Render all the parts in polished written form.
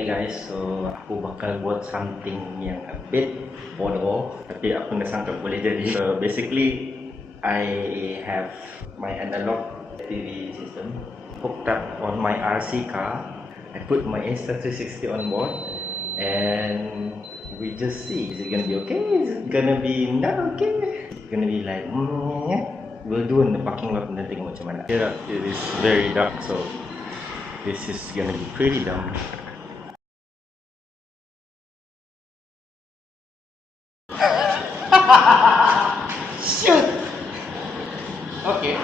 Hi guys, so aku bakal buat something yang a bit bodoh, tapi aku nak sangka boleh jadi. So basically, I have my analog TV system hooked up on my RC car. I put my Insta360 on board, and we just see, is it gonna be okay? Is it gonna be not okay? It's gonna be like, we'll do in the parking lot and then tengok macam mana. Here it is very dark, so this is gonna be pretty dumb. Shoot! Okay.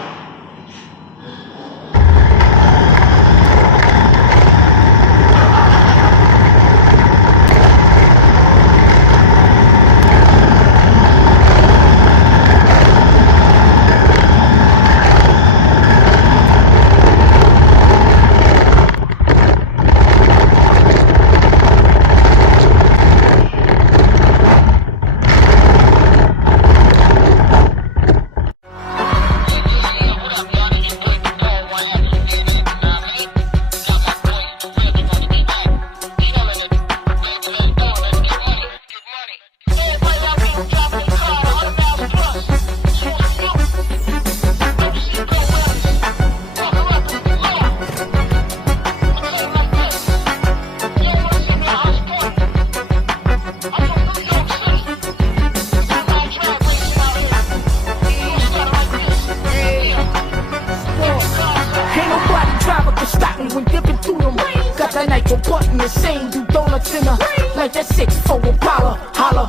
Got that nitro button, the same, do donuts in a like that 6 for a dollar, holla.